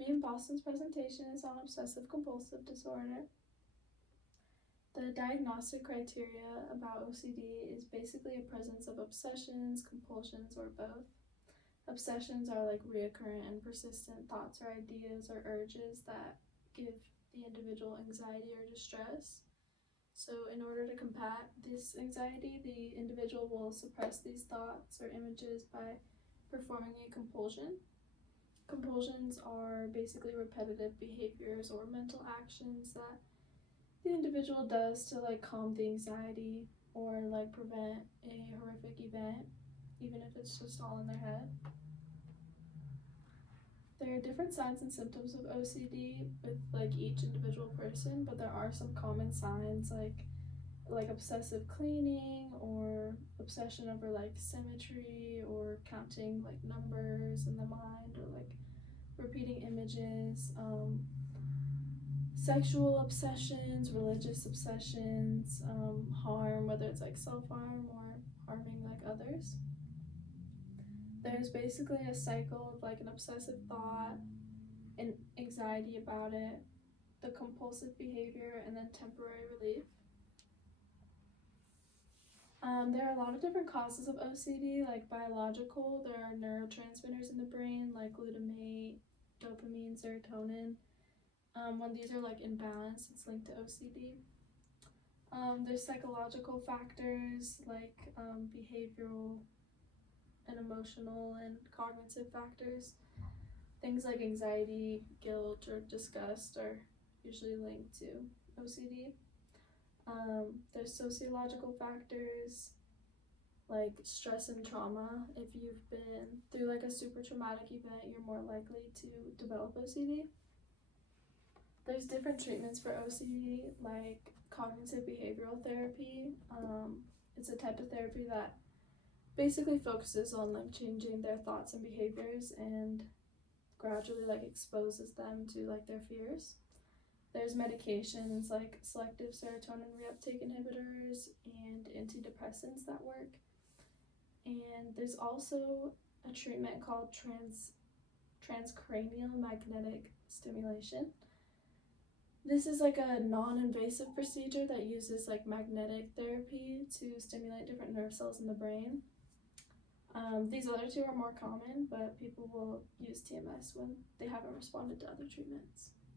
Me and Boston's presentation is on obsessive compulsive disorder. The diagnostic criteria about OCD is basically a presence of obsessions, compulsions, or both. Obsessions are like reoccurrent and persistent thoughts or ideas or urges that give the individual anxiety or distress. So, in order to combat this anxiety, the individual will suppress these thoughts or images by performing a compulsion. Compulsions are basically repetitive behaviors or mental actions that the individual does to like calm the anxiety or like prevent a horrific event, even if it's just all in their head. There are different signs and symptoms of OCD with like each individual person, but there are some common signs like obsessive cleaning or obsession over like symmetry or counting like numbers in the mind or like repeating images, sexual obsessions, religious obsessions, harm, whether it's like self-harm or harming like others. There's basically a cycle of like an obsessive thought and anxiety about it, the compulsive behavior, and then temporary relief. There are a lot of different causes of OCD, like biological. There are neurotransmitters in the brain, like glutamate, dopamine, serotonin. When these are like imbalanced, it's linked to OCD. There's psychological factors like behavioral and emotional and cognitive factors. Things like anxiety, guilt, or disgust are usually linked to OCD. There's sociological factors like stress and trauma. If you've been through like a super traumatic event, you're more likely to develop OCD. There's different treatments for OCD, like cognitive behavioral therapy. It's a type of therapy that basically focuses on like changing their thoughts and behaviors and gradually like exposes them to like their fears. There's medications like selective serotonin reuptake inhibitors and antidepressants that work. And there's also a treatment called transcranial magnetic stimulation. This is like a non-invasive procedure that uses like magnetic therapy to stimulate different nerve cells in the brain. These other two are more common, but people will use TMS when they haven't responded to other treatments.